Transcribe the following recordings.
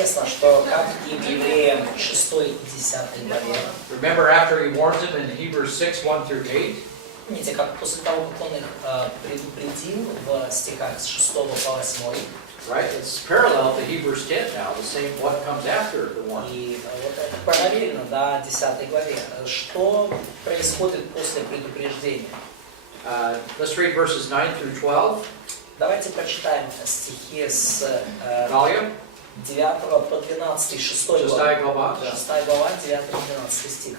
Интересно, что как и в Евреям 6 и 10 главе. Remember after he warns them in Hebrews 6, 1 through 8? Помните, как после того, как он их предупредил в стихах с 6 по 8. Right? It's parallel to Hebrews 10 now, the same what comes after the warning. И вот это параллельно, да, 10 главе. Что происходит после предупреждения? Let's read verses 9 through 12. Давайте прочитаем стихи с 9 по 12, 6 глава. 6 глава. 6 глава, 9 по 12 стих.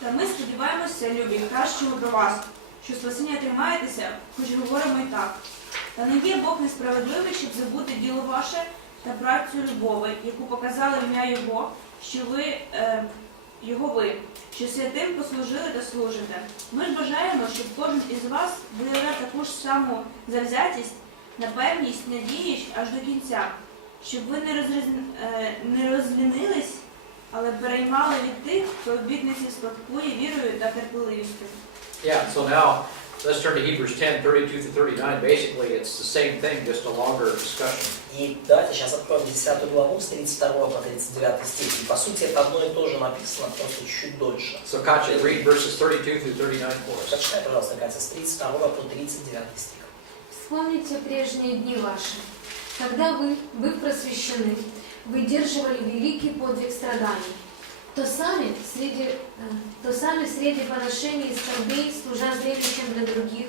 Та ми сподіваємося, любі, кращого про вас, що спасіння тримаєтеся, хоч говоримо і так. Та не є Бог несправедливий, щоб забути діло ваше та працю любові, яку показали в ім'я Його, що ви, що святим послужили та служите. Ми ж бажаємо, щоб кожен із вас виявляв таку ж саму завзятість, напевність, надіюсь аж до кінця, щоб ви не розлінились, але переймали від тих, хто обітниці спадкує вірою та терпеливістю. Yeah, so now let's turn to Hebrews 10, 32 to 39. Basically, it's the same thing, just a longer discussion. И давайте сейчас откроем 10 главу с 32 по 39 стих. И по сути это одно и то же написано, просто чуть дольше. So Katya, read verses 32 through 39 for us. Прочитай, пожалуйста, Катя, с 32 по 39 стих. Вспомните прежние дни ваши, когда вы, быв просвещены, выдерживали великий подвиг страданий, то сами среди поношений и скорбей, служа зрелищем для других,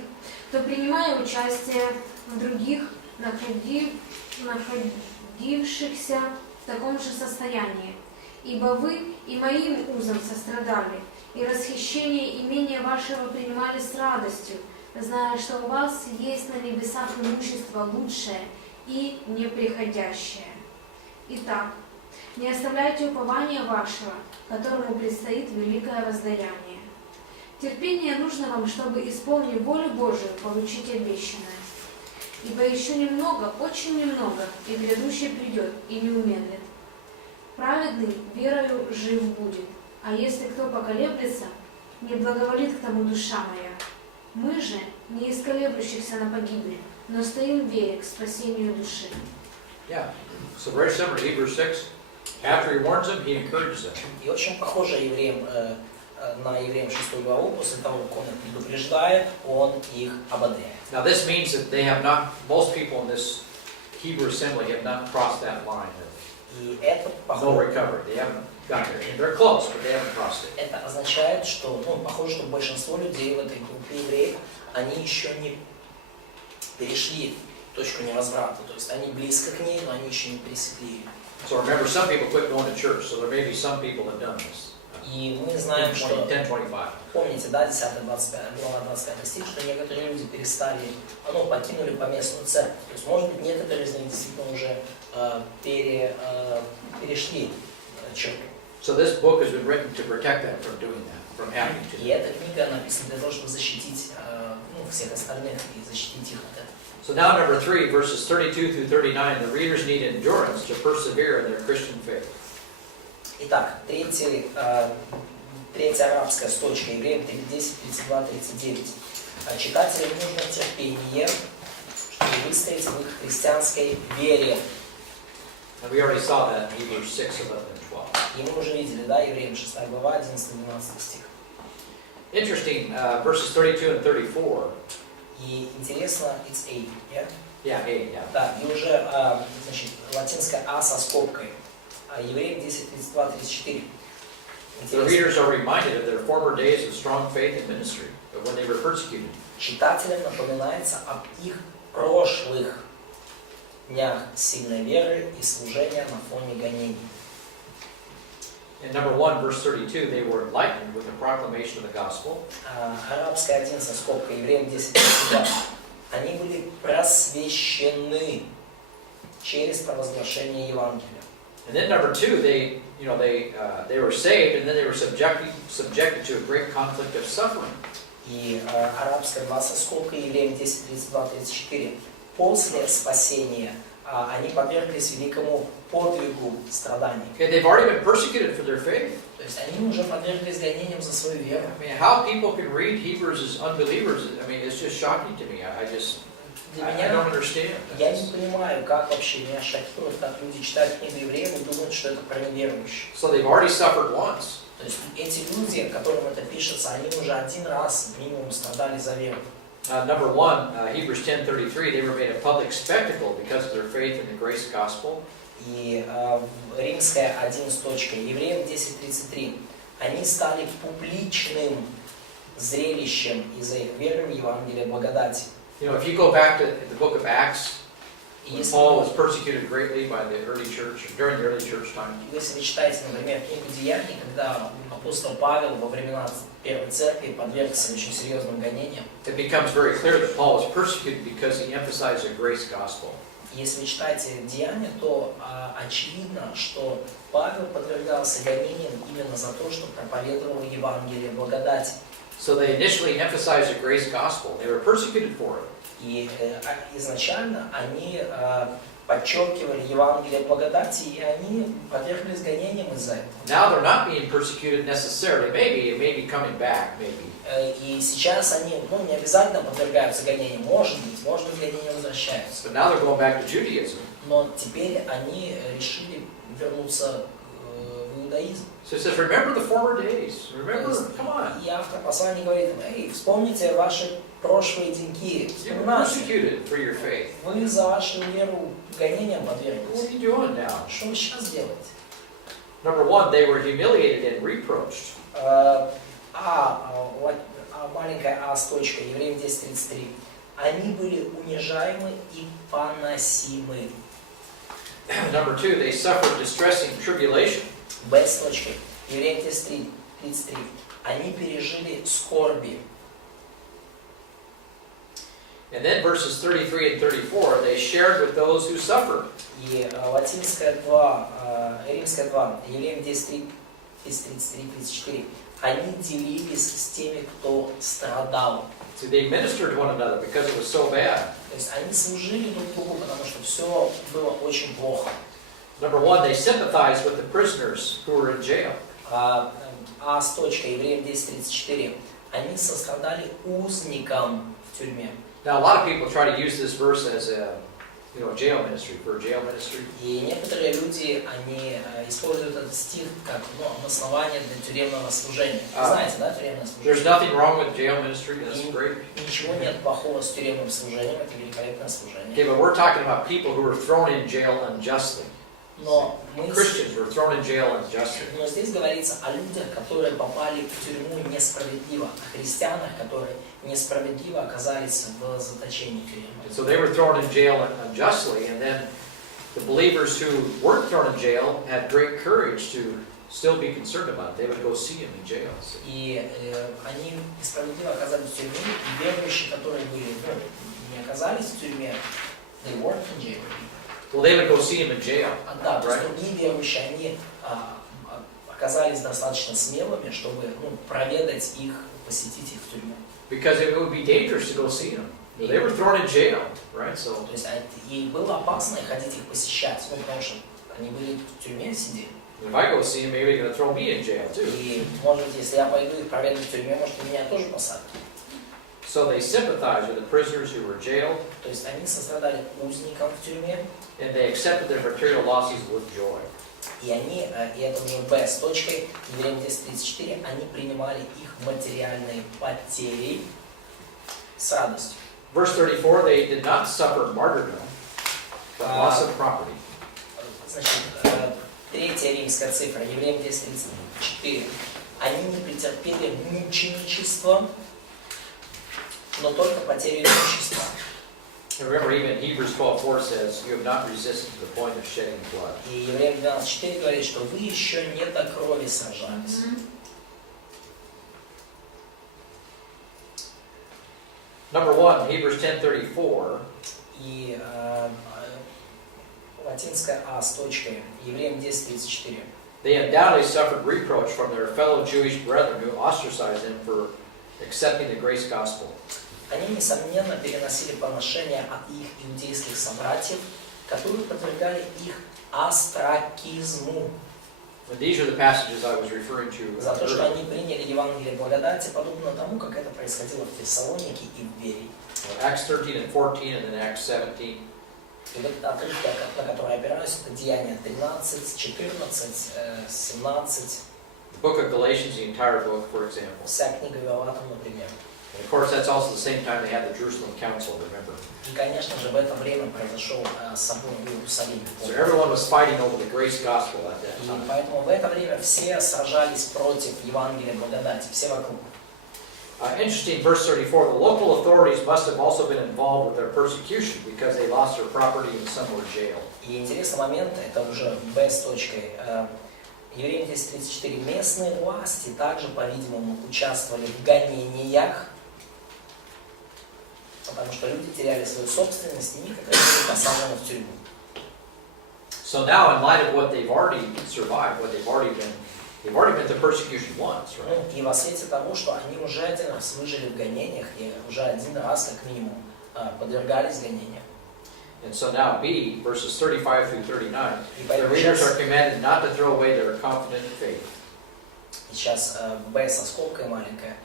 то принимая участие в других, находившихся в таком же состоянии. Ибо вы и моим узом сострадали, и расхищение имения вашего принимали с радостью, зная, что у вас есть на небесах имущество лучшее и неприходящее. Итак, не оставляйте упования вашего, которому предстоит великое воздаяние. Терпение нужно вам, чтобы, исполнив волю Божию, получить обещанное. Ибо еще немного, очень немного, и грядущий придет, и не умедлит. Праведный верою жив будет, а если кто поколеблется, не благоволит к тому душа моя. Мы же не из колеблющихся на погибель, но стоим в вере к спасению души. Yeah, so very similar to Hebrews 6. After he warns them, he encourages them. И очень похоже на Евреям 6 главу, после того, как он их предупреждает, он их ободряет. Now this means that they have not, most people in this Hebrew assembly have not crossed that line И это of no похоже. recovery. They haven't got there. They're close, but they haven't crossed it. Это означает, что, похоже, что большинство людей в этой группе евреев, они еще не перешли точку невозврата. То есть они близко к ней, но они еще не пересекли ее. So remember, some people quit going to church, so there may be some people that have done this. И мы знаем, что, 10:25. помните, да, 10-25, глава 25 стих, что некоторые люди перестали, покинули поместную церковь. То есть, может быть, некоторые из них действительно уже перешли черту. So this book has been written to protect them from doing that, from happening to И them. эта книга написана для того, чтобы защитить всех остальных и защитить их от этого. So now number 3, verses 32 through 39, the readers need endurance to persevere in their Christian faith. Итак, третья арабская строчка, Евреям 3:10, 32, 39. Читателям нужно терпение, чтобы выстоять в их христианской вере. And we already saw that in Hebrews 6, 11, and 12. И мы уже видели, да, Евреям 6 глава, 11-12 стих. Interesting, verses 32 and 34. И интересно, it's A, yeah? Yeah, hey, yeah. Да, и уже, значит, латинская А со скобкой. Евреям 10, 32, 34. The readers are reminded of their former days of strong faith and ministry, of when they were persecuted. Читателям напоминается об их прошлых днях сильной веры и служения на фоне гонений. In number 1, verse 32, they were enlightened with the proclamation of the gospel. Арабская 1 со скобкой, Евреям 10, 32. Они были просвещены через провозглашение Евангелия. And then number 2, they were saved, and then they were subjected to a great conflict of suffering. И арабская 2 со скобкой, Евреям 10, 32, 34. После спасения они подверглись великому подвигу страданий. Okay, they've already been persecuted for their faith. То есть они уже подверглись гонениям за свою веру. I mean, how people can read Hebrews as unbelievers, I mean, it's just shocking to me. Для I меня, don't understand. я не понимаю, как вообще меня шокирует, как люди читают книгу Евреям и думают, что это про неверующих. So they've already suffered once. То есть эти люди, которым это пишется, они уже один раз минимум страдали за веру. Number one, Hebrews 10:33, they were made a public spectacle because of their faith in the grace gospel. И Римская 11. Евреям 10:33. Они стали публичным зрелищем из-за их веры в Евангелие благодати. You know, if you go back to the book of Acts, И when Paul was persecuted greatly by the early church, during the early church time, если вы читаете, например, книгу Деяний, когда апостол Павел во времена Первой Церкви подвергся очень серьезным гонениям, it becomes very clear that Paul was persecuted because he emphasized the grace gospel. если вы читаете Деяния, то очевидно, что Павел подвергался гонениям именно за то, что проповедовал Евангелие благодати. So they initially emphasized the grace gospel. They were persecuted for it. И изначально они подчеркивали Евангелие благодати, и они подверглись гонениям из-за этого. Now they're not being persecuted necessarily. Maybe it may be coming back, maybe. И сейчас они, не обязательно подвергаются гонениям, может быть, гонения возвращаются. But now they're going back to Judaism. Но теперь они решили вернуться в иудаизм. So it says, remember the former days. Remember, come on. И автор послания говорит им: эй, вспомните ваши прошлые деньки, You were вспоминайте. persecuted for your faith. Вы за вашу веру гонениям What подверглись. are you doing now? Что вы сейчас делаете? Number one, they were humiliated and reproached. Маленькая А с точкой, Евреям 10:33. Они были унижаемы и поносимы. Number two, they suffered distressing tribulation. Б с точкой, Евреям 10:33. Они пережили скорби. And then verses 33 and 34, they shared with those who suffered. И латинская 2, римская 2, Евреям 10:33, 34. Они делились с теми, кто страдал. So they ministered to one another because it was so bad. То есть они служили друг другу, потому что все было очень плохо. Number one, they sympathized with the prisoners who were in jail. А с точкой, Евреям 10:34. Они сострадали узникам в тюрьме. Now, a lot of people try to use this verse as a jail ministry, for a jail ministry. И некоторые люди, они используют этот стих как основание для тюремного служения. Вы знаете, да, тюремное служение? There's nothing wrong with jail ministry. That's great. Ничего нет плохого с тюремным служением, это великолепное служение. Okay, but we're talking about people who were thrown in jail unjustly. Но мы Christians were thrown in jail unjustly. Но здесь говорится о людях, которые попали в тюрьму несправедливо, о христианах, которые несправедливо оказались в заточении тюремном. So they were thrown in jail unjustly, and then the believers who weren't thrown in jail had great courage to still be concerned about it. They would go see him in jail. И они несправедливо оказались в тюрьме, и верующие, которые были, не оказались в тюрьме, they weren't in jail. Well, they would go see him in jail. Да, то есть другие верующие, они оказались достаточно смелыми, чтобы проведать их, посетить их в тюрьме. Because it would be dangerous to go see him. They were thrown in jail, right? So. То есть и было опасно ходить их посещать, потому что они были в тюрьме сидели. If I go see him, maybe they're going to throw me in jail too. И может быть, если я пойду их проведать в тюрьме, может и меня тоже посадят. So they sympathized with the prisoners who were jailed. То есть они сострадали узникам в тюрьме. And they accepted their material losses with joy. И они, и это уже Б с точкой, Евреям 10:34, они принимали их материальные потери с радостью. Verse 34, they did not suffer martyrdom, but loss of property. Значит, третья римская цифра, Евреям 10:34. Они не претерпели мученичество, но только потерю имущества. Remember, even Hebrews 12:4 says, "You have not resisted to the point of shedding blood." И Евреям 12:4 говорит, что вы еще не до крови сражались. Number one, Hebrews 10:34. И латинская А с точкой, Евреям 10:34. They undoubtedly suffered reproach from their fellow Jewish brethren who ostracized them for accepting the grace gospel. Они, несомненно, переносили поношение от их иудейских собратьев, которые подвергали их остракизму. And these are the passages I was referring to За то, что earlier. они приняли Евангелие благодати, подобно тому, как это происходило в Фессалонике и в Вере. Acts 13 and 14 and then Acts 17. И вот отрывки, на которые опираюсь, это Деяния 13, 14, 17. The book of Galatians, the entire book, for example. Вся книга Галатам, например. And of course, that's also the same time they had the Jerusalem Council, remember? И, конечно же, в это время произошел собор в Иерусалиме. So everyone was fighting over the grace gospel at that И time. поэтому в это время все сражались против Евангелия благодати, все вокруг. Interesting, verse 34, the local authorities must have also been involved with their persecution because they lost their property and some were jailed. И интересный момент, это уже Б с точкой. Евреям 10:34. Местные власти также, по-видимому, участвовали в гонениях, потому что люди теряли свою собственность и некоторые были посажены в тюрьму. So now, in light of what they've already survived, what they've already been through persecution once, right? И во свете того, что они уже один раз выжили в гонениях и уже один раз, как минимум, подвергались гонениям. And so now B, verses 35 through 39, И the поэтому readers сейчас, are commanded not to throw away their confident faith. сейчас Б со скобкой маленькая.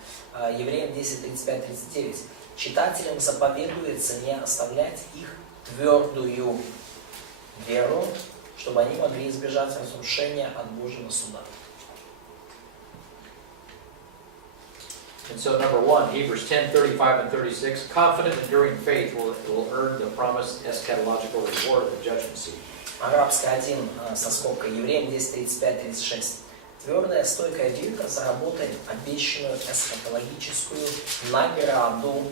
Евреям 10:35-39. Читателям заповедуется не оставлять их твердую веру, чтобы они могли избежать разрушения от Божьего суда. And so number one, Hebrews 10:35 and 36, confident enduring faith will earn the promised eschatological reward of the judgment seat. Арабская 1 со скобкой. Евреям 10:35-36. Твердая, стойкая вера заработает обещанную эсхатологическую награду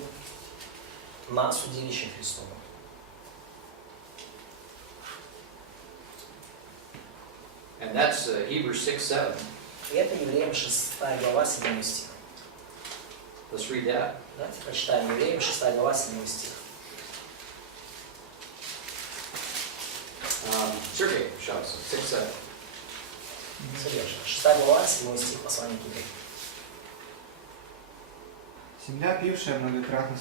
на судилище Христовом. And that's Hebrews 6:7. И это Евреям 6 глава 7 стих. Let's read that. Давайте прочитаем Евреям 6 глава 7 стих. Сергей, пожалуйста, 6:7. Сережа, 6 глава 7 стих послания к Евреям. Земля, пившая многократно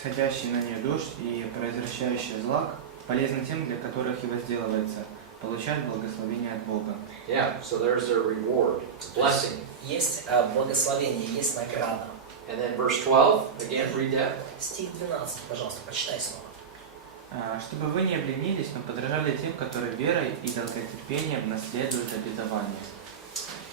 сходящий на нее дождь и произвращающая злак, полезна тем, для которых и возделывается, получает благословение от Бога. Yeah, so there's a reward, it's a blessing. Есть благословение, есть награда. And then verse 12, again, read that. Стих 12, пожалуйста, прочитай снова. Чтобы вы не обленились, но подражали тем, которые верой и долготерпением наследуют обетование.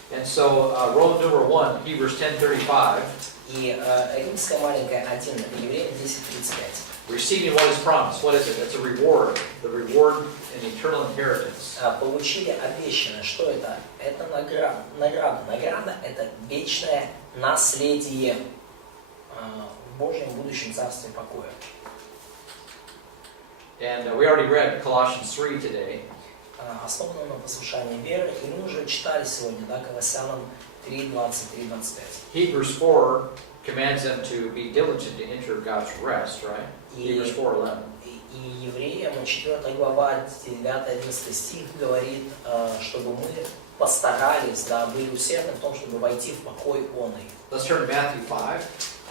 And so Romans number 1, Hebrews 10:35, И римская маленькая 1, Евреям 10:35. receiving what is promised. What is it? It's a reward. The reward in eternal inheritance. Получили обещанное. Что это? Это награда. Награда – это вечное наследие в Божьем будущем царстве покоя. And we already read Colossians 3 today. Основано на послушании веры. И мы уже читали сегодня, да, Колоссянам 3:23-25. Hebrews 4 commands them to be diligent to enter God's rest, right? Hebrews 4:11. И Евреям 4 глава 9-11 стих говорит, чтобы мы постарались, да, были усердны в том, чтобы войти в покой он и. Let's turn to Matthew 5.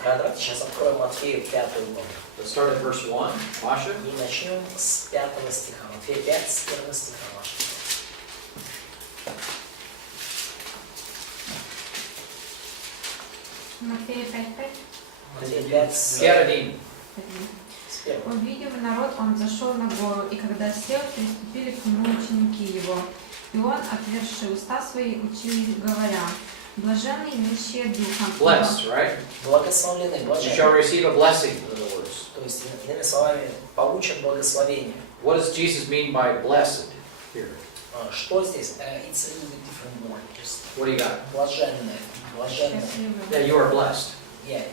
Давайте сейчас откроем Матфею 5 главу. Let's start at verse 1. Masha? И начнем с 5 стиха. Матфея 5, с 1 стиха. Маша. Матфея 5:5. Матфея 5, с Get 1. Увидев народ, он зашел на гору, и когда сел, приступили к нему ученики его. И он, отверши уста свои, учил их, говоря: блаженные нищие духом. Blessed, right? Благословлены, You блаженны. shall receive a blessing, in other words. То есть, иными словами, получат благословение. What does Jesus mean by blessed here? Что здесь? It's a little bit different word. То есть, What do you got? блаженные. Блаженные. Yeah, you are blessed. Yeah.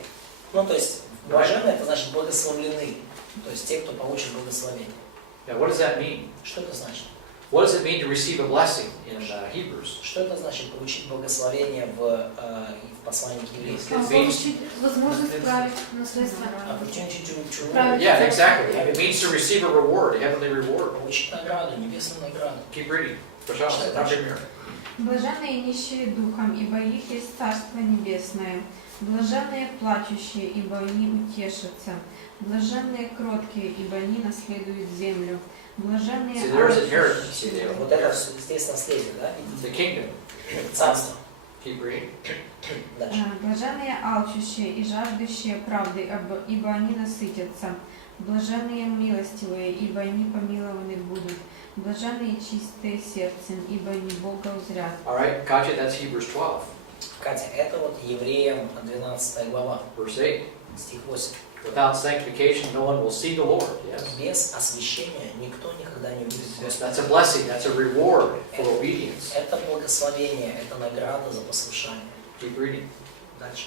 Ну, то есть, блаженные, это значит благословлены. То есть, те, кто получит благословение. Yeah, what does that mean? Что это значит? What does it mean to receive a blessing in Hebrews? Что это значит получить благословение в послании к Евреям? Получить возможность править наследство. Opportunity to Правильно. Yeah, exactly. It means to receive a reward, a heavenly reward. получить награду, небесную награду. Keep reading. Пожалуйста, например. Блаженные нищие духом, ибо их есть Царство Небесное. Блаженные плачущие, ибо они утешатся. Блаженные кроткие, ибо они наследуют землю. Блаженные See, there's inheritance. See, алчущие. Вот это здесь наследие, да, The видите? kingdom. Царство. Keep reading. Дальше. Блаженные алчущие и жаждущие правды, ибо они насытятся. Блаженные милостивые, ибо они помилованы будут. Блаженные чистые сердцем, ибо они Бога узрят. All right, Katya, that's Hebrews 12, Катя, это вот Евреям 12 глава, verse 8. стих 8. Without sanctification, no one will see the Lord. Yes? Без освящения никто никогда не увидит Yes, Господа. that's a blessing. That's a reward for obedience. Это благословение, это награда за послушание. Keep reading. Дальше.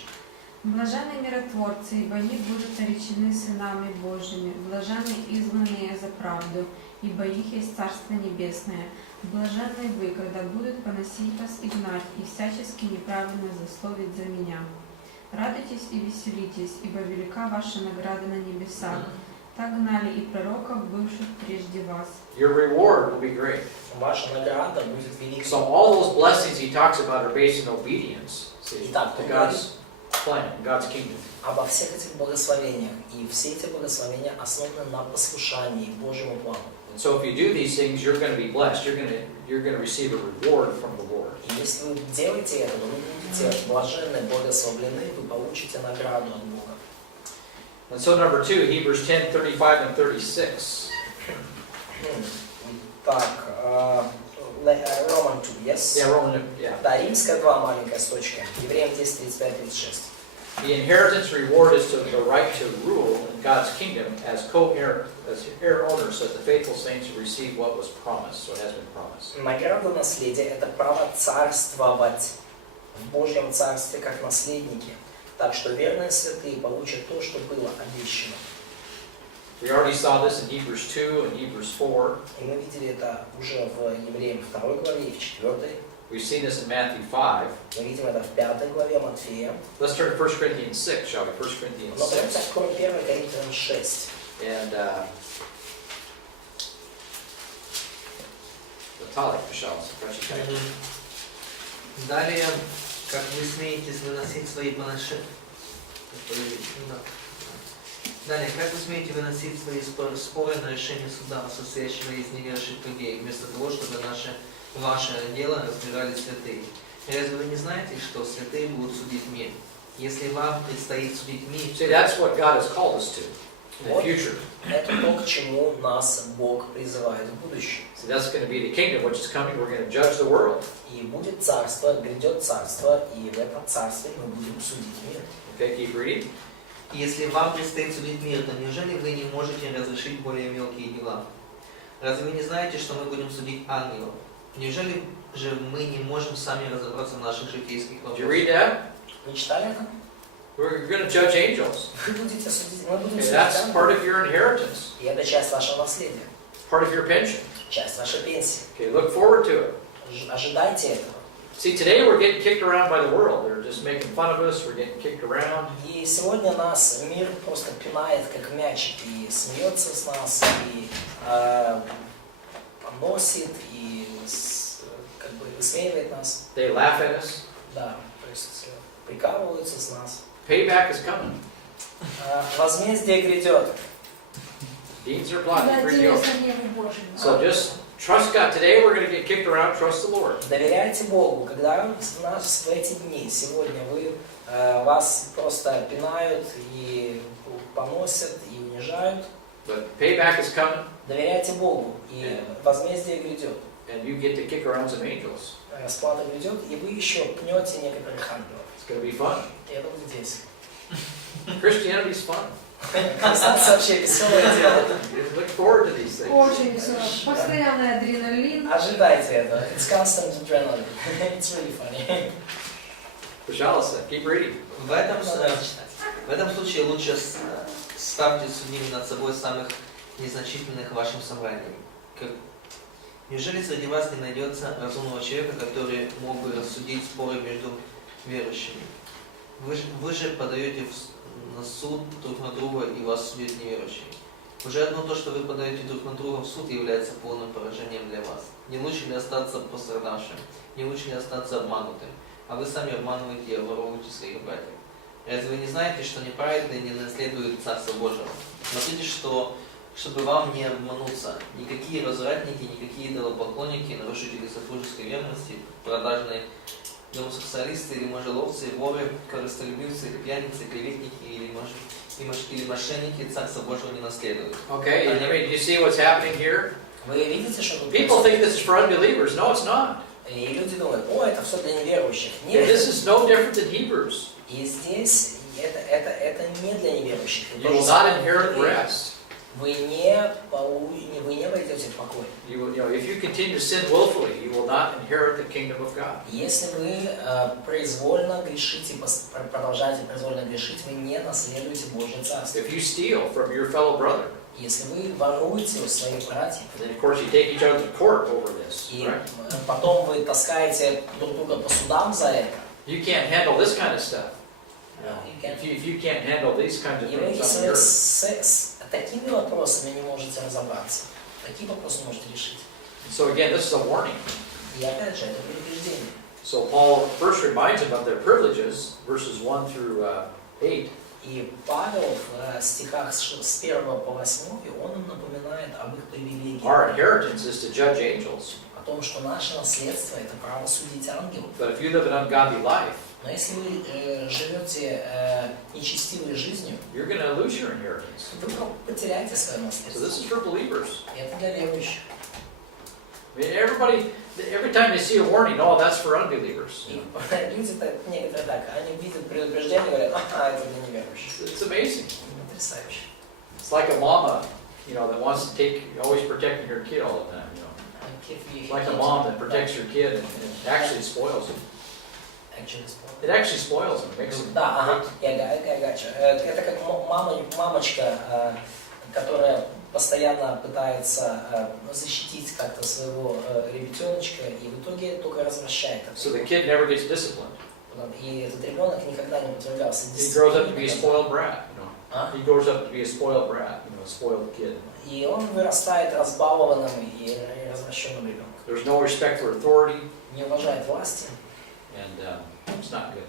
Блаженные миротворцы, ибо они будут наречены сынами Божьими. Блаженные изгнанные за правду, ибо их есть Царство Небесное. Блаженные вы, когда будут поносить вас и гнать, и всячески неправильно злословить за меня. Радуйтесь и веселитесь, ибо велика ваша награда на небесах. Так гнали и пророков, бывших прежде вас. Your reward will be great. Ваша награда будет велика. So all those blessings he talks about are based in obedience, see, Итак, to он God's plan, God's kingdom. обо всех этих благословениях. И все эти благословения основаны на послушании Божьему плану. And so if you do these things, you're going to be blessed. You're going to receive a reward from the Lord. И если вы делаете это, вы будете блаженны, благословлены, вы получите награду от Бога. And so number 2, Hebrews 10:35 and 36. Так, Роман 2, yes? Yeah, Roman, yeah. Да, Римская 2, маленькая строчка. Евреям 10, 35, 36. The inheritance reward is to the right to rule in God's kingdom as co-heir, as heir owners, so that the faithful saints will receive what was promised, what has been promised. Награда наследия – это право царствовать в Божьем Царстве как наследники. Так что верные святые получат то, что было обещано. We already saw this in Hebrews 2 and Hebrews 4. И мы видели это уже в Евреям 2 главе и в 4. We've seen this in Matthew 5. Мы видим это в 5 главе Матфея. Let's turn to 1 Corinthians 6, shall we? 1 Corinthians Но давайте 6. откроем 1 Коринфянам 6. And Наталья, пожалуйста, прочитайте. Далее, как вы смеетесь выносить свои поношения? Далее, как вы смеете выносить свои споры на решение суда, состоящего из неверующих людей, вместо того, чтобы ваше дело разбирали святые? Разве вы не знаете, что святые будут судить мир? Если вам предстоит судить мир... See, that's what God has called us to in the Вот future. это то, к чему нас Бог призывает в будущем. So that's going to be the kingdom which is coming. We're going to judge the world. И будет царство, грядет царство, и в этом царстве мы будем судить мир. Okay, keep reading. Если вам предстоит судить мир, то неужели вы не можете разрешить более мелкие дела? Разве вы не знаете, что мы будем судить ангелов? Неужели же мы не можем сами разобраться в наших житейских Did you вопросах? read that? Вы читали это? We're going to judge angels. Вы будете судить, мы будем Okay, судить that's ангелов. part of your inheritance, И это часть вашего наследия, part of your pension. часть вашей пенсии. Okay, look forward to it. Ожидайте этого. See, today we're getting kicked around by the world. They're just making fun of us. We're getting kicked around. И сегодня нас мир просто пинает как мячик, и смеется с нас, и поносит, и как бы высмеивает нас. They laugh at us. Да, то есть прикалываются с нас. Payback is coming. Возмездие грядет. Deeds are plotted. Free Обратились guilt. к гневу Божьему. So just trust God. Today we're going to get kicked around. Trust the Lord. Доверяйте Богу, когда в эти дни, сегодня вас просто пинают и поносят и унижают. But payback is coming, Доверяйте Богу, и возмездие грядет. and you get to kick around some angels. Расплата грядет, и вы еще пнете некоторых ангелов. It's going to be fun. И это будет весело. Christianity is fun. Христианство вообще веселое дело. Look forward to these things. Очень весело. Постоянный адреналин. Ожидайте это. It's constant adrenaline. It's really funny. Пожалуйста, keep reading. В этом, Надо читать. в этом случае лучше ставьте судьями над собой самых незначительных в вашем собрании. Неужели среди вас не найдется разумного человека, который мог бы рассудить споры между верующими? Вы же подаете на суд друг на друга, и вас судят неверующие. Уже одно то, что вы подаете друг на друга в суд, является полным поражением для вас. Не лучше ли остаться пострадавшим? Не лучше ли остаться обманутым? А вы сами обманываете и обворовываете своих братьев. Разве вы не знаете, что неправедные не наследуют Царство Божьего? Смотрите, чтобы вам не обмануться, никакие развратники, никакие идолопоклонники, нарушители супружеской верности, продажные гомосексуалисты или мужеловцы, воры, корыстолюбивцы, пьяницы, клеветники или мошенники Царство Божьего не наследуют. Okay, I mean, you see what's happening here? Вы видите, что тут People think происходит? this is for unbelievers. No, it's not. И люди думают, о, это все для неверующих. Нет. This is no different than Hebrews. И здесь это не для неверующих. You will not inherit rest. Вы не войдете в покой. You know, if you continue to sin willfully, you will not inherit the kingdom of God. Если вы произвольно грешите, продолжаете произвольно грешить, вы не наследуете Божье Царство. If you steal from your fellow brother, Если вы воруете у своих братьев, and then of course you take each other to court over this, и right? потом вы таскаете друг друга по судам за это, You can't handle this kind of stuff. you can't- If you can't handle these kinds of и вы things on the earth. с такими вопросами не можете разобраться, такие вопросы не можете решить. So again, this is a warning. И опять же, это предупреждение. So Paul first reminds them of their privileges, verses 1 through 8. И Павел в стихах с 1 по 8, он им напоминает об их привилегиях. Our inheritance is to judge angels. О том, что наше наследство – это право судить ангелов. But if you live an ungodly life, Но если вы живете нечестивой жизнью, you're going to lose your inheritance. вы потеряете свое So наследство. this is for believers. Это для верующих. I mean, every time they see a warning, oh, that's for unbelievers. И люди-то некоторые так, они видят предупреждение и говорят, ага, это для неверующих. It's amazing. Потрясающе. It's like a mama, you know, that wants to always protecting her kid all the time. You know, it's like a mom that protects her kid and actually spoils him. It actually spoils him. Makes him. Да, ага, я гачу. Это как мамочка, которая постоянно пытается защитить как-то своего ребятеночка, и в итоге только развращает. So the kid never gets disciplined. И этот ребенок никогда не подвергался He grows up to be a spoiled brat. You know, А? he grows up to be a spoiled brat. You know, a spoiled kid. И он вырастает разбалованным и развращенным ребенком. There's no respect for authority, Не уважает власти, and it's not good.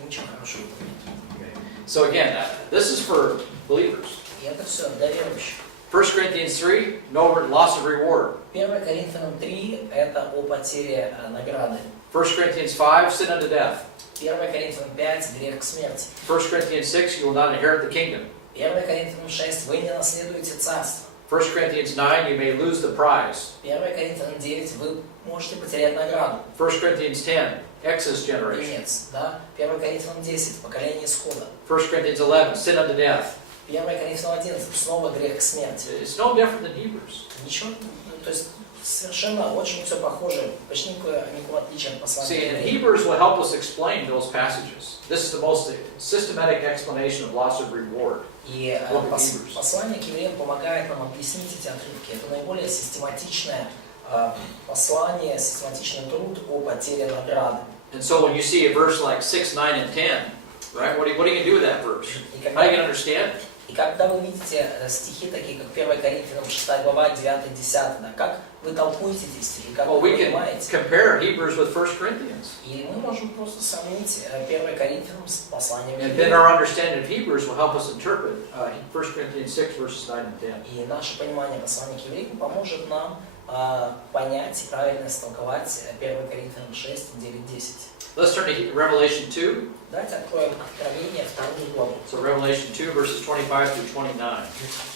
и ничего хорошего не Okay. So again, this is for believers. И это все для верующих. 1 Corinthians 3, no loss of reward. 1 Коринфянам 3 это о потере награды. 1 Corinthians 5, sin unto death. 1 Коринфянам 5 грех к смерти. 1 Corinthians 6, you will not inherit the kingdom. 1 Коринфянам 6 вы не наследуете царство. 1 Corinthians 9, you may lose the prize. 1 Коринфянам 9 вы можете потерять награду. 1 Corinthians 10, Exodus generation. Венец, да? 1 Коринфянам 10 поколение исхода. 1 Corinthians 11, sin unto death. 1 Коринфянам 11 снова грех к смерти. It's no different than Hebrews. Ничего, то есть совершенно очень все похоже, почти никакого отличия от See, послания. and Hebrews will help us explain those passages. This is the most systematic explanation of loss of reward. И послание к евреям помогает нам объяснить эти отрывки. Это наиболее систематичное послание, систематичный труд о потере награды. And so when you see a verse like 6, 9, and 10, right, what are you going to do with that verse? How are you going to understand it? И когда вы видите стихи такие, как 1 Коринфянам 6 глава, 9, 10, да, как вы толкуете эти стихи, как Well, вы we can понимаете? compare Hebrews with 1 Corinthians. И мы можем просто сравнить 1 Коринфянам с посланием к And then евреям. our understanding of Hebrews will help us interpret 1 Corinthians 6, verses 9 and 10. И наше понимание послания к евреям поможет нам понять и правильно истолковать 1 Коринфянам 6, 9, 10. Let's turn to Revelation 2. Давайте откроем Откровение 2 главу. So Revelation 2, verses 25 through 29.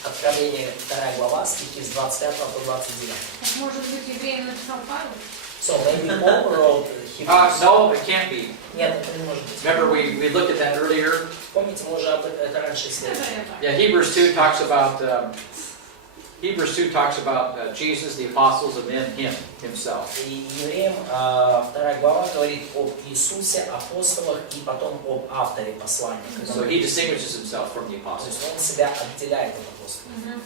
Откровение 2 глава, стихи с 25 по 29. Так, может быть, Евреям написал Павел? So maybe Paul wrote Hebrews. No, it can't be. Нет, это не может быть. Remember, we looked at that earlier. Помните, мы уже это раньше исследовали. Yeah, Hebrews 2 talks about Jesus, the apostles, and then himself. И Евреям 2 глава говорит об Иисусе, апостолах и потом об авторе послания. So he distinguishes himself from the То apostles. есть он себя отделяет от апостолов.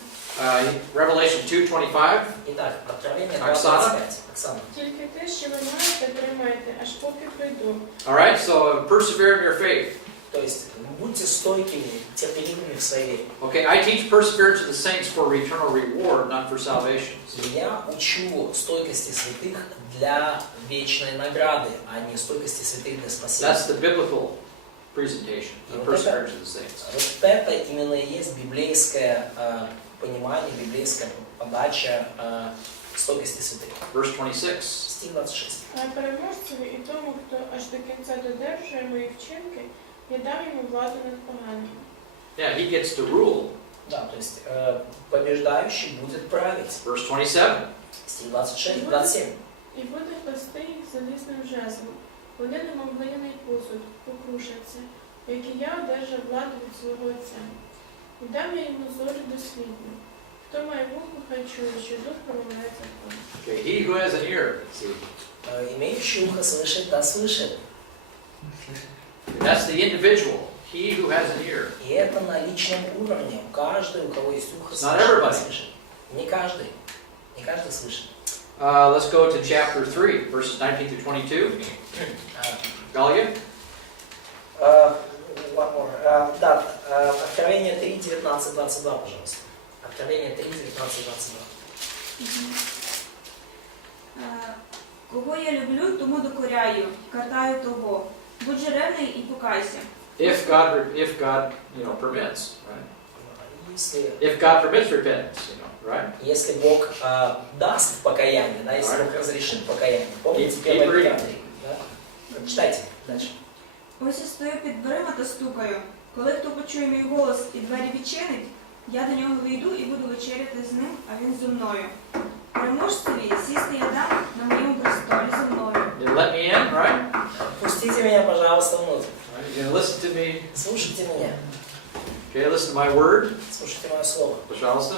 Revelation 2:25. Итак, Откровение 2, Оксана? 25. Оксана. Тільки те, що ви маєте, тримайте, аж поки прийду. All right, so persevere in your faith. То есть будьте стойкими, терпеливыми в своей вере. Okay, I teach perseverance of the saints for eternal reward, not for salvation. Я учу стойкости святых для вечной награды, а не стойкости святых для спасения. That's the biblical presentation, И the вот perseverance of the saints. вот это именно и есть библейское понимание, библейская подача стойкости святых. Verse 26. Стих 26. А переможцеві і тому, хто аж до кінця додержує мої вчинки, я дам йому владу над поганими. Yeah, he gets to rule. Да, то есть побеждающий будет править. Verse 27. Стих 26, 27. І буде пасти їх залізним жезлом. Вони немов глиняний посуд, покрушаться, як і я одержав владу від свого Отця. І дам я йому зорі дослідну. Хто має вухо, хай чує, що Дух промовляє закон. Okay, he who has an ear. See, Имеющий ухо слышит, да слышит. that's the individual. He who has an ear. И это на личном уровне. Каждый, у кого есть ухо, Not слышит, да everybody. слышит. Не каждый. Не каждый слышит. Let's go to chapter 3, verses 19 through 22. Galia? One more. Да, Откровение 3, 19, 22, пожалуйста. Откровение 3, 19, 22. Кого я люблю, тому докоряю, катаю того. Будь же ревний і покайся. If God, permits, right? Если, If God permits repentance, right? если Бог даст покаяние, да, если Бог разрешит покаяние. Помните, 1 Петра 3, да? Читайте дальше. Ось я стою під дверима та стукаю. Коли хто почує мій голос і двері відчинить, я до нього вийду і буду вечеряти з ним, а він зі мною. Переможцеві сісти я дам на моєму престолі зі мною. You let me in, right? Пустите меня, пожалуйста, внутрь. You're going to listen to me. Слушайте меня. Okay, listen to my word. Слушайте мое слово. Пожалуйста.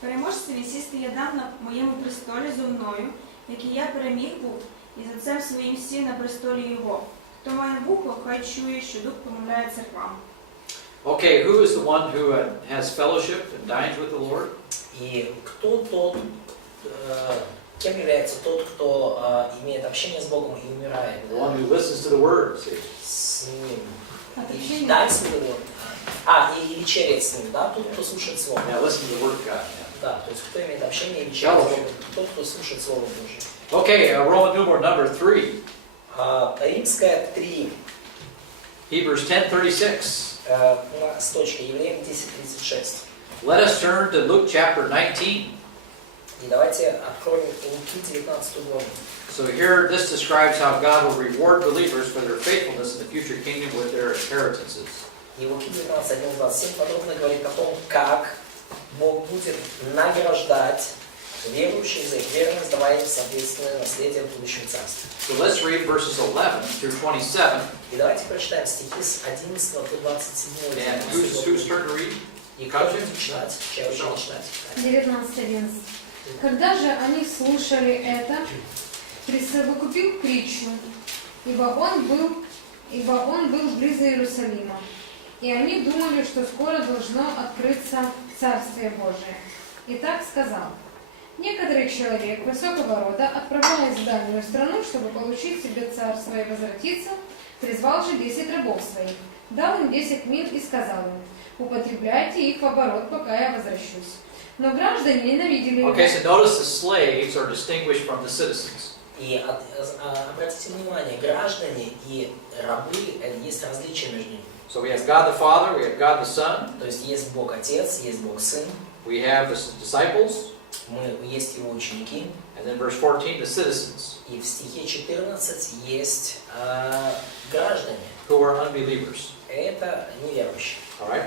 Переможцеві сісти я дам на моєму престолі зі мною, який я переміг був, і за цим своїм сів на престолі його. Хто має вухо, хай чує, що Дух промовляє церквам. Okay, who is the one who has fellowship and dines with the Lord? И кто тот, кем является тот, кто имеет общение с Богом и умирает? The one who listens to the word. See? С Ним. Общение. И дай с Ним. И вечеряет с Ним, да? Тот, кто слушает Слово. Yeah, listen to the word of God. Yeah. Да, то есть кто имеет общение и вечеряет с Богом? Тот, кто слушает Слово Божье. Okay, Roman numeral number 3. Римская 3. Hebrews 10:36. С точки Евреям 10:36. Let us turn to Luke chapter 19. И давайте откроем Луки 19 главу. So here this describes how God will reward believers for their faithfulness in the future kingdom with their inheritances. И Луки 19:1-27 подробно говорит о том, как Бог будет награждать верующих за их верность, давая им соответственное наследие в будущем царстве. So let's read verses 11 through 27. И давайте прочитаем стихи с 11 по 27. And whose turn to read? И кто будет читать? Чья очередь читать? 19:11. Когда же они слушали это, присовокупил притчу, ибо он был близ Иерусалима, и они думали, что скоро должно открыться Царствие Божие. И так сказал: некоторый человек высокого рода, отправляясь в дальнюю страну, чтобы получить себе царство и возвратиться, призвал же 10 рабов своих, дал им 10 мин и сказал им: употребляйте их в оборот, пока я возвращусь. Но граждане ненавидели его. Okay, so notice the slaves are distinguished from the citizens. И обратите внимание, граждане и рабы, есть различия между ними. So we have God the Father, we have God the Son, То есть есть Бог Отец, есть Бог Сын, we have the disciples, есть Его ученики, and then verse 14, the citizens, и в стихе 14 есть граждане. who are unbelievers. Это неверующие. All right?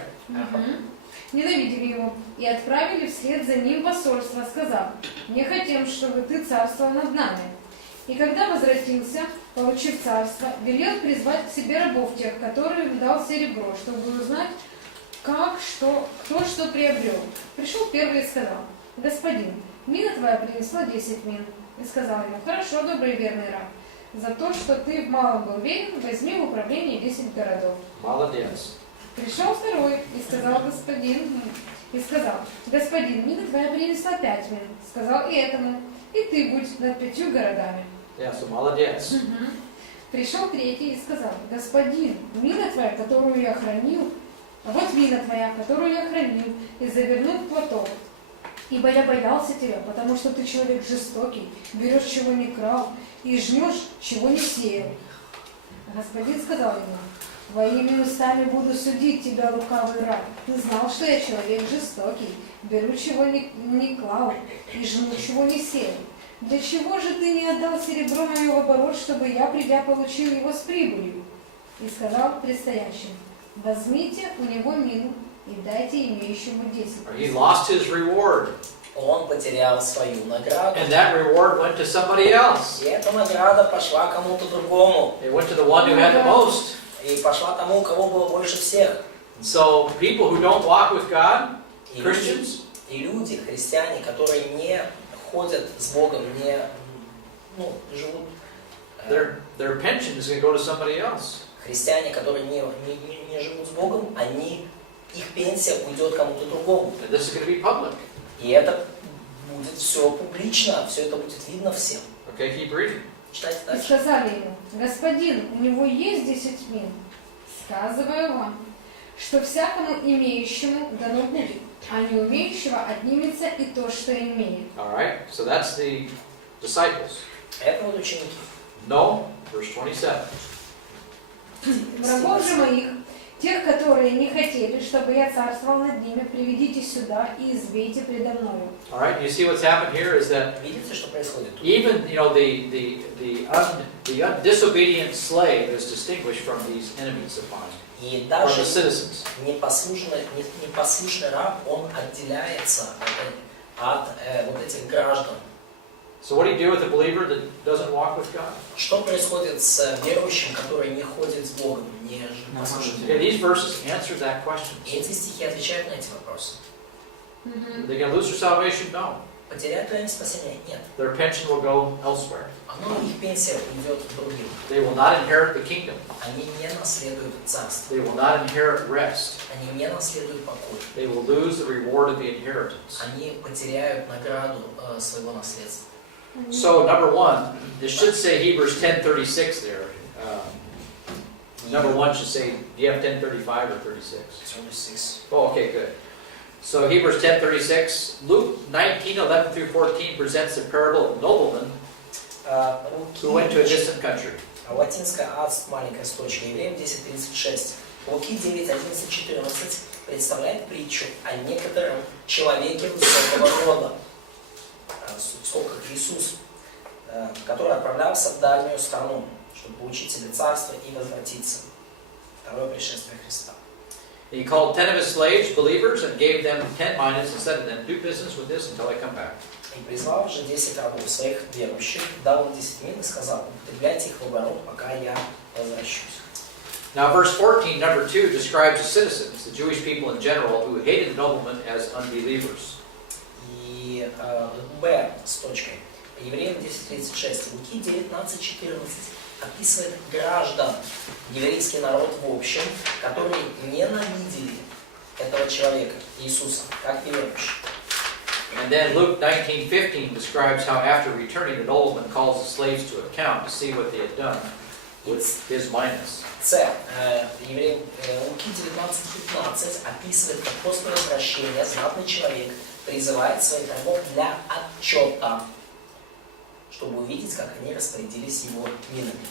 Ненавидели его и отправили вслед за ним посольство, сказав: не хотим, чтобы ты царствовал над нами. И когда возвратился, получив царство, велел призвать к себе рабов тех, которым дал серебро, чтобы узнать, кто что приобрел. Пришел первый и сказал: господин, мина твоя принесла 10 мин. И сказал ему: хорошо, добрый и верный раб, за то, что ты в малом был верен, возьми в управление 10 городов. Молодец. Пришел второй и сказал: господин, мина твоя принесла 5 мин. Сказал и этому: и ты будь над 5 городами. Yeah, so молодец. Пришел третий и сказал: господин, мина твоя, которую я хранил, а вот мина твоя, которую я хранил, и завернул в платок. Ибо я боялся тебя, потому что ты человек жестокий, берешь, чего не крал, и жнешь, чего не сеял. Господин сказал ему: «Твоими устами буду судить тебя, лукавый раб. Ты знал, что я человек жестокий, беру, чего не клал, и жну, чего не сеял. Для чего же ты не отдал серебро мое в оборот, чтобы я, придя, получил его с прибылью?» И сказал предстоящим: «Возьмите у него мину и дайте имеющему 10». He lost his reward. Он потерял свою награду. And that reward went to somebody else. И эта награда пошла кому-то другому. It went to the one who had the most. И пошла тому, у кого было больше всех. So people who don't walk with God, И Christians, люди, христиане, которые не ходят с Богом, не живут. their pension is going to go to somebody else. Христиане, которые не живут с Богом, их пенсия уйдет кому-то другому. And this is going to be public. И это будет все публично, все это будет видно всем. Okay, keep reading. Читайте И дальше. сказали ему: «Господин, у него есть 10 мин. Сказываю вам, что всякому имеющему дано будет, а не умеющего отнимется и то, что имеет». All right, so that's the disciples. Это вот ученики. No, verse 27. «Врагов же моих, тех, которые не хотели, чтобы я царствовал над ними, приведите сюда и избейте предо мною». All right, you see what's happened here is that Видите, что происходит? even the disobedient slave is distinguished from these enemies of mine, И from даже the citizens. непослушный раб, он отделяется от вот этих граждан. So what do you do with a believer that doesn't walk with God? Что происходит с верующим, который не ходит с Богом, не послушает? Okay, these verses answer that question. И эти стихи отвечают на эти вопросы. Are they going to lose their salvation? No. Потеряют ли они спасение? Нет. Their pension will go elsewhere. Их пенсия уйдет к другим. They will not inherit the kingdom. Они не наследуют царство. They will not inherit rest. Они не наследуют покой. They will lose the reward of the inheritance. Они потеряют награду своего наследства. So number one, this should say Hebrews 10:36 there. Number one should say, do you have 10:35 or 36? Oh, okay, good. So Hebrews 10:36, Luke 19:11 through 14 presents the parable of a nobleman who went to a distant country. Латинская аст, маленькая строчка, Евреям 10:36. Луки 9:11-14 представляет притчу о некотором человеке высокого рода, в скобках Иисус, который отправлялся в дальнюю страну, чтобы получить себе царство и возвратиться. Второе пришествие Христа. He called 10 of his slaves believers and gave them 10 minas and said to them, do business with this until I come back. И призвал же 10 рабов своих верующих, дал им 10 мин и сказал: употребляйте их в оборот, пока я возвращусь. Now verse 14, number 2, describes the citizens, the Jewish people in general, who hated the nobleman as unbelievers. И Б с точкой. Евреям 10:36. Луки 19:14 описывает граждан, еврейский народ в общем, которые ненавидели этого человека, Иисуса, как верующих. And then Luke 19:15 describes how after returning, the nobleman calls the slaves to account to see what they had done with his minas. С. Евреям Луки 19:15 описывает, как после возвращения знатный человек призывает своих рабов для отчета, чтобы увидеть, как они распорядились его минами.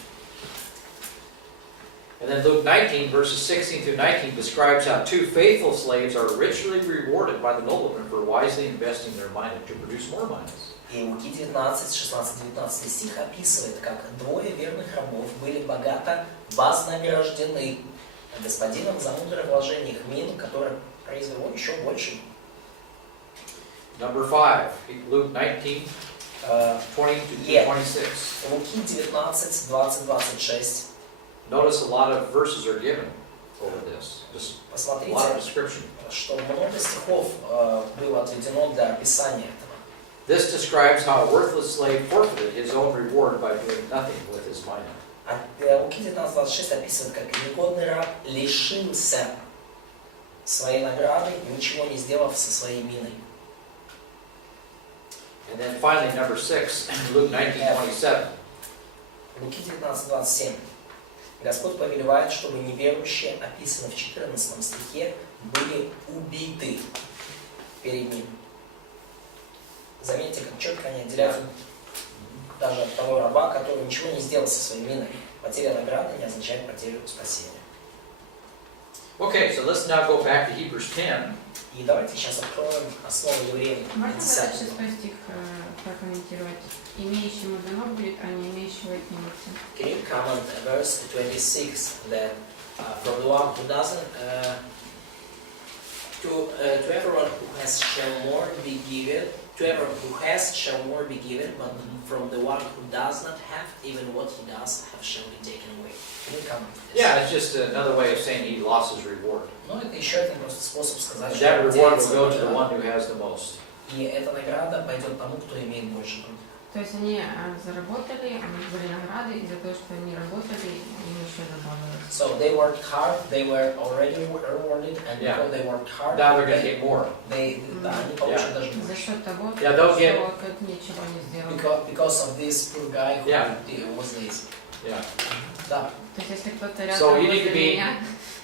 And then Luke 19, verses 16 through 19 describes how 2 faithful slaves are richly rewarded by the nobleman for wisely investing their mina to produce more minas. И Луки 19:16-19 стих описывает, как 2 верных рабов были богато вознаграждены господином за мудрое вложение их мин, которое произвело еще больше. Number 5, Luke 19, 20 to 26. Луки 19:20-26. Notice a lot of verses are given over this. Just a lot of Посмотрите, description. что много стихов было отведено для описания этого. This describes how a worthless slave forfeited his own reward by doing nothing with his mina. Луки 19:26 описывает, как негодный раб лишился своей награды, ничего не сделав со своей миной. And then finally, number 6, Luke 19:27. Луки 19:27. Господь повелевает, чтобы неверующие, описаны в 14 стихе, были убиты перед Ним. Заметьте, как четко они отделяют даже от того раба, который ничего не сделал со своей миной. потеря награды не означает потерю спасения. Okay, so let's now go back to Hebrews 10. И давайте сейчас откроем основу Евреям Можно 10 этот 6 стих прокомментировать? Имеющему дано будет, а не имеющего отнимется. Can you comment verse 26 that from the one who doesn't to everyone who has shall more be given, to everyone who has shall more be given, but from the one who does not have, even what he does have shall be taken away. Can you comment? Yeah, it's just another way of saying he lost his reward. Ну, это еще один просто способ сказать, что That reward will делится go to the награда. one who has the most. И эта награда пойдет тому, кто имеет больше. То есть они заработали, у них были награды, и за то, что они работали, им еще добавилось. So they worked hard, they were already rewarded, and because they worked hard, Now they're going to get more. да, они получат даже За больше. счет того, Yeah, they'll get- что как ничего не сделали. Because of this poor guy who Yeah. was lazy. Yeah. Да. То есть если кто-то So рядом you need to возле be- меня,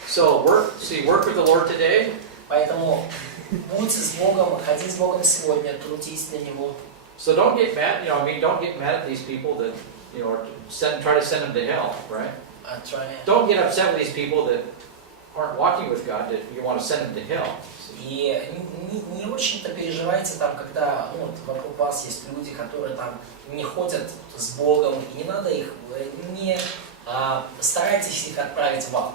So work with the Lord today. Поэтому будьте с Богом, ходи с Богом сегодня, трудись для Него. So don't get mad. Don't get mad at these people that try to send them to hell, right? Don't get upset with these people that aren't walking with God, that you want to send them to hell. И не очень-то переживайте там, когда вокруг вас есть люди, которые там не ходят с Богом, и не надо их, не старайтесь их отправить в ад.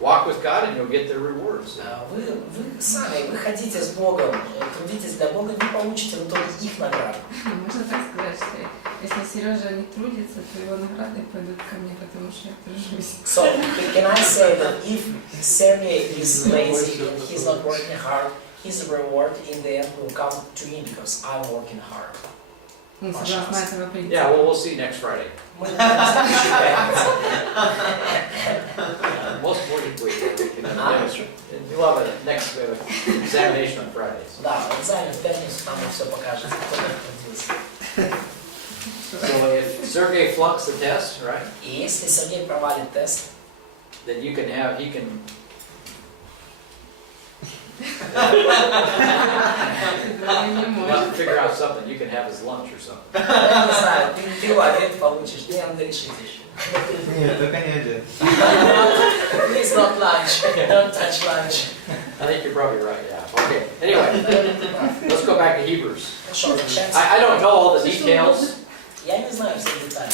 Walk with God and you'll get the rewards. Вы сами, вы ходите с Богом, трудитесь для Бога, вы получите в итоге их награду. можно так сказать, что если Сережа не трудится, то его награды пойдут ко мне, потому что я тружусь. So, can I say that if Sergey is lazy and he's not working hard, his reward in the end will come to me because I'm working hard. Ну, согласно этого принципа. Yeah, well, we'll see next Friday. Мы на следующей пятнице. Most important week. We'll have a next examination on Fridays. Да, экзамен в пятницу, там все покажет, кто как трудился. So if Sergey flunks the test, right, И если Сергей провалит тест, then he can figure out something. You can have his lunch or something. я не знаю, ты в обед получишь, не надо решить еще. Нет, только не один. Please not lunch, don't touch lunch. I think you're probably right. Yeah. Okay. Anyway, let's go back to Hebrews. Хорошо, возвращаемся. I don't know all the details. Я не знаю все детали,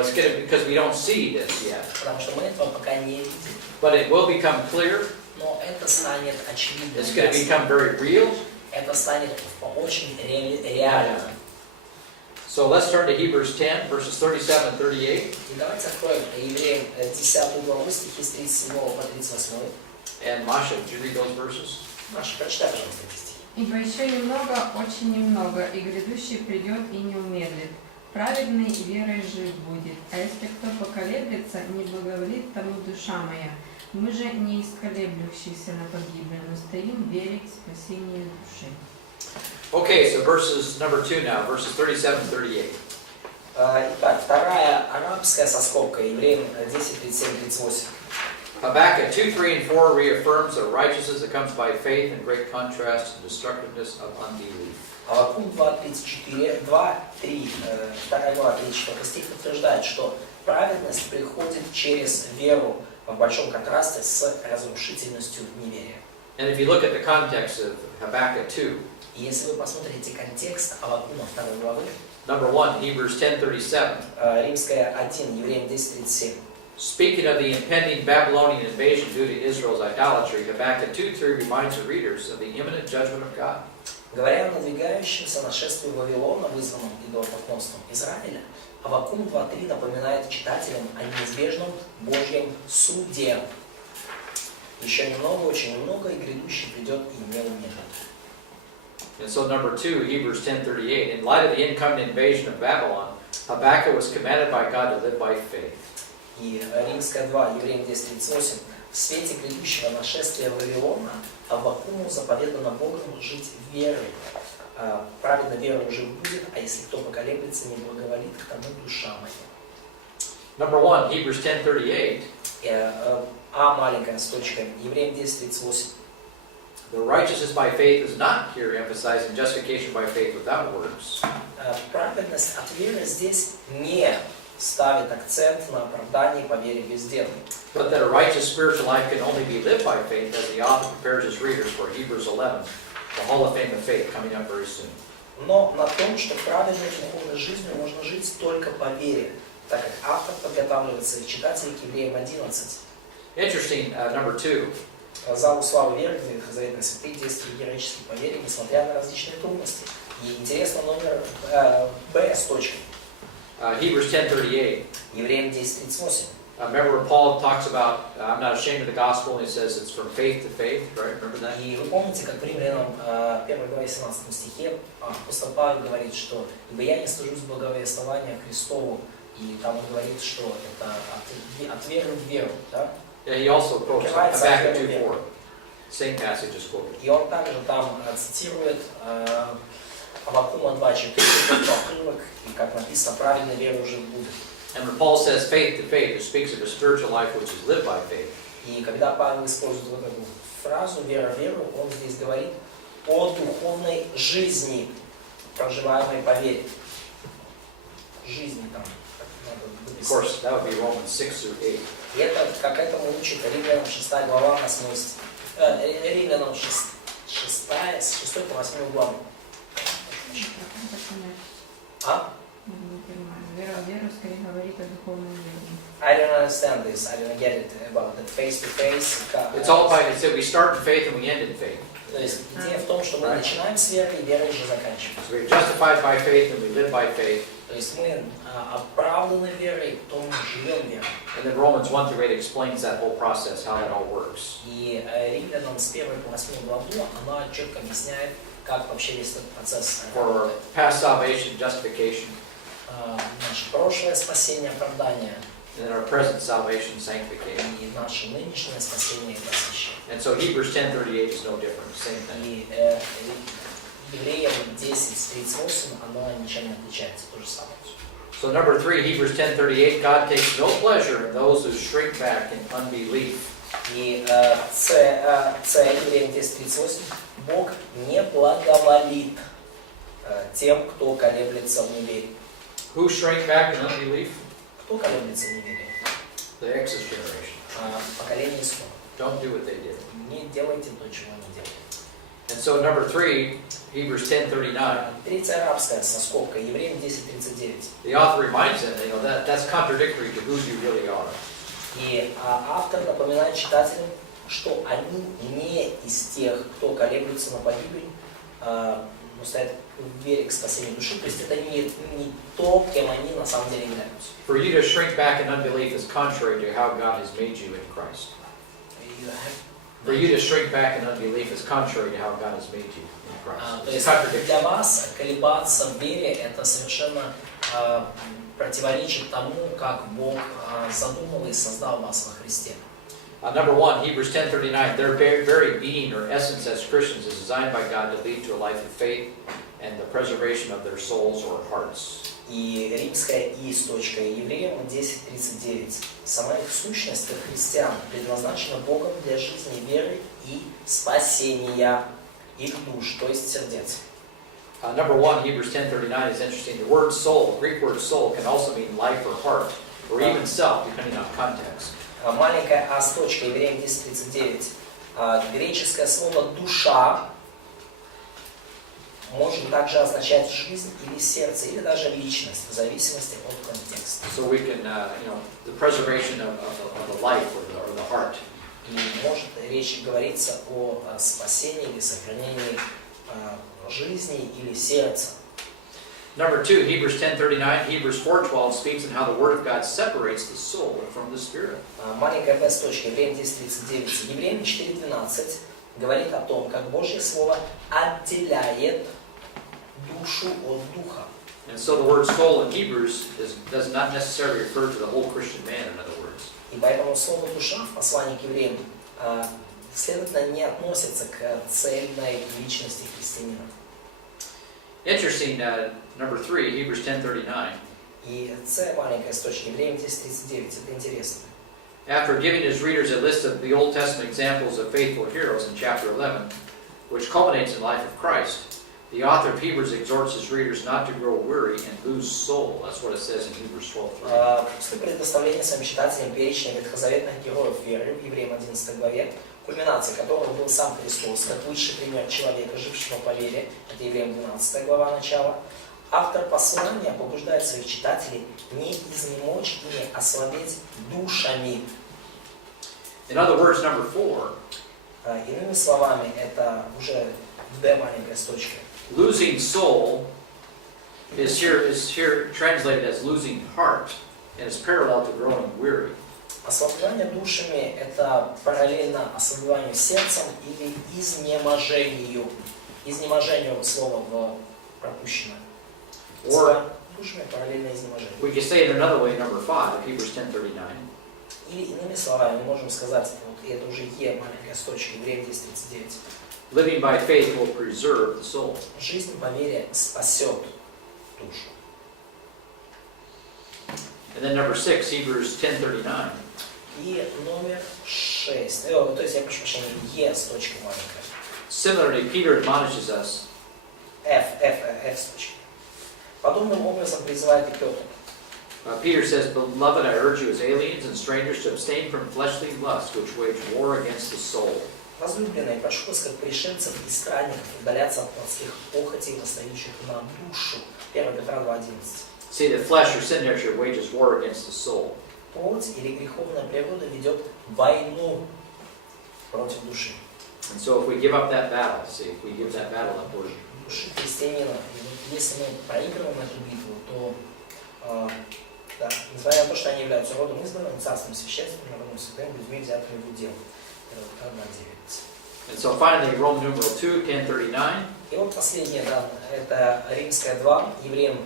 It's good because we don't see this yet, потому что мы этого пока не видим. but it will become clear. Но это станет очевидным. It's going to become very real. Это станет очень реально. So let's turn to Hebrews 10, verses 37 and 38. И давайте откроем Евреям 10 главу, стихи с 37 по 38. And Masha, would you read those verses? Маша, прочитай, пожалуйста, эти стихи. Ибо еще немного, очень немного, и грядущий придет и не умедлит. Праведный верой жив будет. А если кто поколеблется, не благоволит тому душа моя. Мы же не исколеблющиеся на погибель, но стоим в вере к спасению души. Okay, so verses number 2 now, verses 37 and 38. Итак, вторая арабская со скобкой, Евреям 10, 37, 38. Habakkuk 2, 3, and 4 reaffirms the righteousness that comes by faith in great contrast to the destructiveness of unbelief. Авакум 2.34, 2.3, 2 глава 34 стих утверждает, что праведность приходит через веру в большом контрасте с разрушительностью неверия. And if you look at the context of Habakkuk 2, И если вы посмотрите контекст Авакума 2 главы, number 1, Hebrews 10:37, Римская 1, Евреям 10.37, speaking of the impending Babylonian invasion due to Israel's idolatry, Habakkuk 2:3 reminds the readers of the imminent judgment of God. говоря о надвигающемся нашествии Вавилона, вызванном идолопоклонством Израиля, Авакум 2.3 напоминает читателям о неизбежном Божьем суде. Еще немного, очень немного, и грядущий придет и не умедлит. And so number 2, Hebrews 10:38, in light of the incoming invasion of Babylon, Habakkuk was commanded by God to live by faith. И Римская 2, Евреям 10.38, в свете грядущего нашествия Вавилона Авакуму заповедано Богом жить верой. Праведно верою жив будет, а если кто поколеблется, не благоволит к тому душа моя. Number 1, Hebrews 10:38, Маленькая с точкой, Евреям 10.38. the righteousness by faith is not here emphasizing justification by faith without works. Праведность от веры здесь не ставит акцент на оправдании по вере без дел. But that a righteous spiritual life can only be lived by faith, as the author prepares his readers for Hebrews 11, the Hall of Fame of Faith, coming up very soon. Но на том, что правильной духовной жизнью можно жить только по вере, так как автор подготавливает своих читателей к Евреям 11. Interesting, number 2. Залу славы веры, где ветхозаветные святые действия героически по вере, несмотря на различные трудности. И интересно номер Б с точкой. Hebrews 10:38. Евреям 10:38. Remember when Paul talks about, I'm not ashamed of the gospel, and he says it's from faith to faith, right? Remember that? И вы помните, как в Римлянам 1 главе 17 стихе апостол Павел говорит, что «Ибо я не стыжусь благовествования Христову», и там он говорит, что это от веры в веру, да? Yeah, he also quotes Habakkuk 2:4. Same passage is quoted. И он также там цитирует Аввакума 2:4, отрывок, и как написано, правильной веры уже будет. And when Paul says faith to faith, it speaks of a spiritual life which is lived by faith. И когда Павел использует вот эту фразу «вера в веру», он здесь говорит о духовной жизни, проживаемой по вере. Жизни там. Of course, that would be Romans 6-8. И это, как этому учит Римлянам 6 глава, 8 стих. Римлянам 6 с 6 по 8 главу. А? Не понимаю. Вера в веру скорее говорит о духовном вере. I don't understand this. I don't get it about the face-to-face. It's all by, it said we start in faith and we end in faith. То есть идея в том, что мы начинаем с веры, и верой же заканчиваем. So we're justified by faith and we live by faith. То есть мы оправданы верой, потом мы живем верой. And then Romans 1-8 explains that whole process, how that all works. И Римлянам с 1 по 8 главу она четко объясняет, как вообще весь этот процесс For работает. past salvation, justification, Наше прошлое спасение, оправдание, and then our present salvation, sanctification. и наше нынешнее спасение и просвещение. And so Hebrews 10:38 is no different, same thing. И Евреям 10:38, оно ничем не отличается, то же самое. So number 3, Hebrews 10:38, God takes no pleasure in those who shrink back in unbelief. И Евреям 10:38, Бог не благоволит тем, кто колеблется в неверии. Who shrink back in unbelief? Кто колеблется в неверии? The Exodus generation. Поколение исхода. Don't do what they did. Не делайте то, чего они делают. And so number 3, Hebrews 10:39. Третья арабская со скобкой, Евреям 10:39. The author reminds them, that's contradictory to who you really are. И автор напоминает читателям, что они не из тех, кто колеблется на погибель, но стоят в вере к спасению души. То есть это не то, кем они на самом деле являются. For you to shrink back in unbelief is contrary to how God has made you in Christ. For you to shrink back in unbelief is contrary to how God has made you in Christ. То It's есть a contradiction. для вас колебаться в вере это совершенно противоречит тому, как Бог задумал и создал вас во Христе. Number 1, Hebrews 10:39, their very being or essence as Christians is designed by God to lead to a life of faith and the preservation of their souls or hearts. И римская «и» с точкой Евреям 10:39. Сама их сущность как христиан предназначена Богом для жизни веры и спасения их душ, то есть сердец. Number 1, Hebrews 10:39 is interesting. The word soul, Greek word soul, can also mean life or heart, or even self, depending on context. Маленькая «а» с точкой Евреям 10:39. Греческое слово «душа» может также означать жизнь или сердце, или даже личность, в зависимости от контекста. So we can, the preservation of the life or the heart. И может речь говориться о спасении или сохранении жизни или сердца. Number 2, Hebrews 10:39, Hebrews 4:12 speaks on how the Word of God separates the soul from the spirit. Маленькая «б» с точкой Евреям 10:39. Евреям 4:12 говорит о том, как Божье Слово отделяет душу от духа. And so the word soul in Hebrews does not necessarily refer to the whole Christian man, in other words. И поэтому слово «душа» в послании к Евреям, следовательно, не относится к цельной личности христианина. Interesting, number 3, Hebrews 10:39. И «С» маленькая с точки Евреям 10:39. Это интересно. After giving his readers a list of the Old Testament examples of faithful heroes in chapter 11, which culminates in the life of Christ, The author of Hebrews exhorts his readers not to grow weary and lose soul. That's what it says in Hebrews 12:3. После предоставления своим читателям перечня ветхозаветных героев веры в Евреям 11 главе, кульминацией которого был сам Христос, как высший пример человека, жившего по вере, это Евреям 12 глава начала, автор послания побуждает своих читателей не изнемочь и не ослабеть душами. In other words, number 4, Иными словами, это уже Д маленькая с точкой. losing soul is here translated as losing heart, and is parallel to growing weary. Ослабление душами – это параллельно ослабеванию сердцем или изнеможению. Изнеможению слова пропущено. Or Душами параллельно изнеможению. we can say it another way, number 5, Hebrews 10:39. Или иными словами, мы можем сказать, вот, и это уже Е маленькая с точкой, Евреям 10:39. Living by faith will preserve the soul. Жизнь по вере спасет душу. And then number 6, Hebrews 10:39. И номер 6, то есть я прошу прощения, Е с точкой маленькая. Similarly, Peter admonishes us F с точкой. Подобным образом призывает и Петр. Peter says, "Beloved, I urge you as aliens and strangers to abstain from fleshly lusts which wage war against the soul." Возлюбленные, прошу вас, как пришельцев и странников, удаляться от плотских похотей, восстающих на душу. 1 Петра 2:11. See that flesh or sin nature wages war against the soul. Плоть или греховная природа ведет войну против души. And so if we give up that battle, if we give that battle up, we're Души христианина. И вот если мы проигрываем эту битву, то, да, несмотря на то, что они являются родом избранным, царством священством, народом святым, людьми, взятыми в удел. 1 Петра 2:9. And so finally, Roman numeral 2, 10:39. И вот последнее, да, это Римская 2, Евреям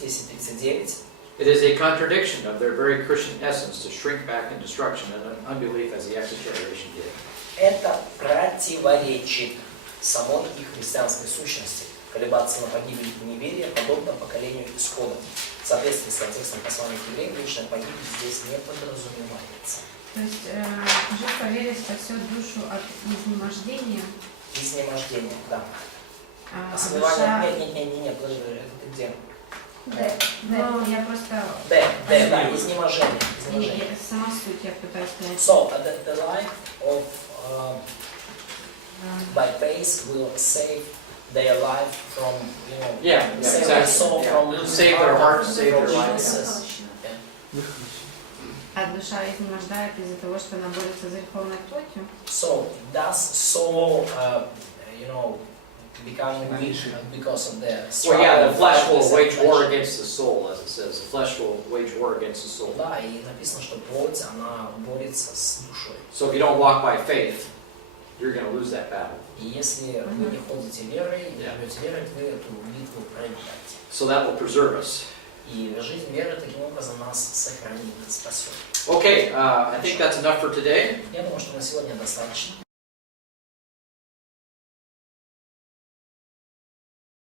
10:39. It is a contradiction of their very Christian essence to shrink back in destruction and unbelief as the extra generation did. Это противоречит самой их христианской сущности, колебаться на погибель и неверие, подобно поколению исхода. В соответствии с контекстом послания к евреям, вечная погибель здесь не подразумевается. То есть жить по вере спасет душу от изнемождения. Изнемождение, да. А Ослабевание, не, подожди, это ты где? Д. Ну, я просто... Да, изнеможение. Сама суть я пытаюсь понять. So, the life of by faith will save their life from, save their soul from Save their heart, save their life. А душа изнемождает из-за того, что она борется с греховной плотью? So, does soul, become weak because of the Well, yeah, the flesh will of wage flesh? war against the soul, as it says. The flesh will wage war against the soul. Да, и написано, что плоть, она борется с душой. So if you don't walk by faith, you're going to lose that battle. И если вы не ходите верой, не живете верой, вы эту битву проиграете. So that will preserve us. И жизнь веры таким образом нас сохранит, спасет. Okay, I think that's enough for today. Я думаю, что на сегодня достаточно.